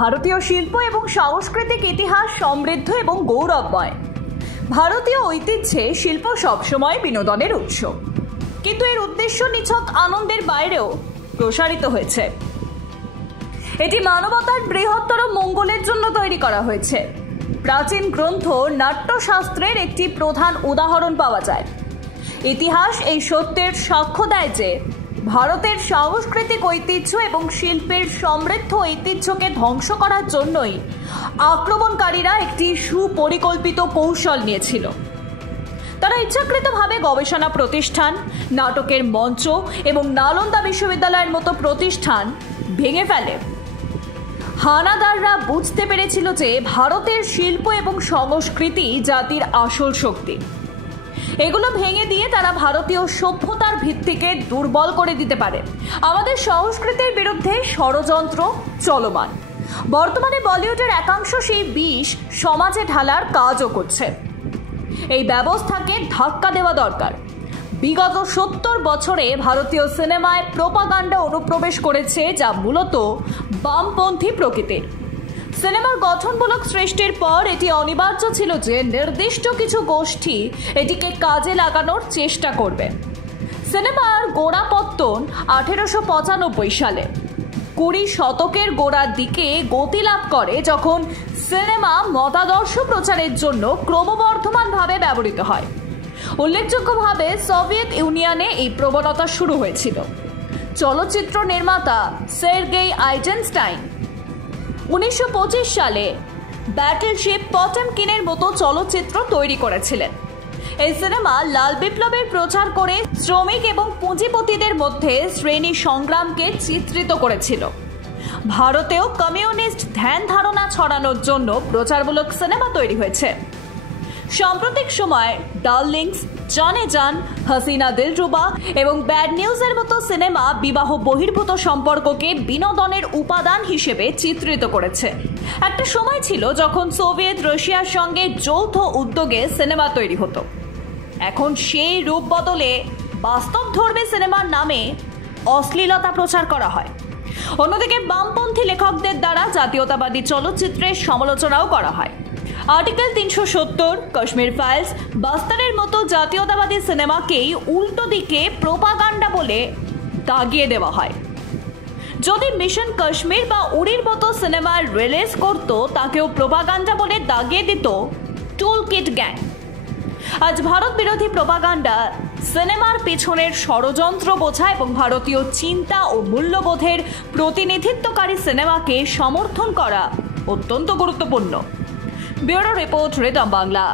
ভারতীয় শিল্প এবং সাংস্কৃতিক ইতিহাস সমৃদ্ধ এবং গৌরবময়। ভারতীয় ঐতিহ্যে শিল্প সবসময় বিনোদনের উৎস, কিন্তু এর উদ্দেশ্য নিছক আনন্দের বাইরেও প্রসারিত হয়েছে। এটি মানবতার বৃহত্তর মঙ্গলের জন্য তৈরি করা হয়েছে। প্রাচীন গ্রন্থ নাট্যশাস্ত্রের একটি প্রধান উদাহরণ পাওয়া যায়। ইতিহাস এই সত্যের সাক্ষ্য দেয় যে ভারতের সাংস্কৃতিক ঐতিহ্য এবং শিল্পের সমৃদ্ধ ঐতিহ্যকে ধ্বংস করার জন্যই আক্রমণকারীরা একটি সুপরিকল্পিত কৌশল নিয়েছিল। তারা ইচ্ছাকৃতভাবে গবেষণা প্রতিষ্ঠান, নাটকের মঞ্চ এবং নালন্দা বিশ্ববিদ্যালয়ের মতো প্রতিষ্ঠান ভেঙে ফেলে। হানাদাররা বুঝতে পেরেছিল যে ভারতের শিল্প এবং সংস্কৃতি জাতির আসল শক্তি। এগুলো ভেঙে দিয়ে তারা ভারতীয় সভ্যতার ভিত্তিকে দুর্বল করে দিতে পারে। আমাদের সংস্কৃতির বিরুদ্ধে ষড়যন্ত্র চলমান। বর্তমানে বলিউডের একাংশ সেই বিষ সমাজে ঢালার কাজও করছে। এই ব্যবস্থাকে ধাক্কা দেওয়া দরকার। বিগত 70 বছরে ভারতীয় সিনেমায় প্রোপাগান্ডা অনুপ্রবেশ করেছে, যা মূলত বামপন্থী প্রকৃতির। সিনেমার গঠনমূলক সৃষ্টির পর এটি অনিবার্য ছিল যে নির্দিষ্ট কিছু গোষ্ঠী এটিকে কাজে লাগানোর চেষ্টা করবে। সিনেমার গোড়াপত্তন 1895 সালে। 20 শতকের গোড়ার দিকে গতি লাভ করে যখন সিনেমা মতাদর্শ প্রচারের জন্য ক্রমবর্ধমানভাবে ব্যবহৃত হয়। উল্লেখযোগ্যভাবে সোভিয়েত ইউনিয়নে এই প্রবণতা শুরু হয়েছিল। চলচ্চিত্র নির্মাতা সের্গেই আইজেনস্টাইন 1925 সালে ব্যাটলশিপ পটেমকিনের মতো চলচ্চিত্র তৈরি করেছিলেন। এই সিনেমা লাল বিপ্লবের প্রচার করে শ্রমিক এবং পুঁজিপতিদের মধ্যে শ্রেণী সংগ্রামকে চিত্রিত করেছিল। ভারতেও কমিউনিস্ট ধ্যান ধারণা ছড়ানোর জন্য প্রচারমূলক সিনেমা তৈরি হয়েছে। সাম্প্রতিক সময় ডার্লিংস, জানে জান, হাসিনা দিলরুবা এবং ব্যাড নিউজের মতো সিনেমা বিবাহ বহির্ভূত সম্পর্ককে বিনোদনের উপাদান হিসেবে চিত্রিত করেছে। একটা সময় ছিল যখন সোভিয়েত রাশিয়ার সঙ্গে যৌথ উদ্যোগে সিনেমা তৈরি হতো। এখন সেই রূপ বদলে বাস্তবধর্মী সিনেমার নামে অশ্লীলতা প্রচার করা হয়। অন্যদিকে বামপন্থী লেখকদের দ্বারা জাতীয়তাবাদী চলচ্চিত্রের সমালোচনাও করা হয়। আর্টিকেল 370, কাশ্মীর ফাইলস, বাস্তারের মতো জাতীয়তাবাদী সিনেমাকেই উল্টো দিকে প্রোপাগান্ডা বলে দাগিয়ে দেওয়া হয়। যদি মিশন কাশ্মীর বা উড়ির মতো সিনেমা রিলিজ করত, তাকেও প্রোপাগান্ডা বলে দাগিয়ে দিত টুলকিট গ্যাং। আজ ভারত বিরোধী প্রোপাগান্ডা সিনেমার পিছনের ষড়যন্ত্র বোঝা এবং ভারতীয় চিন্তা ও মূল্যবোধের প্রতিনিধিত্বকারী সিনেমাকে সমর্থন করা অত্যন্ত গুরুত্বপূর্ণ। Bureau report, rhythm Bangla.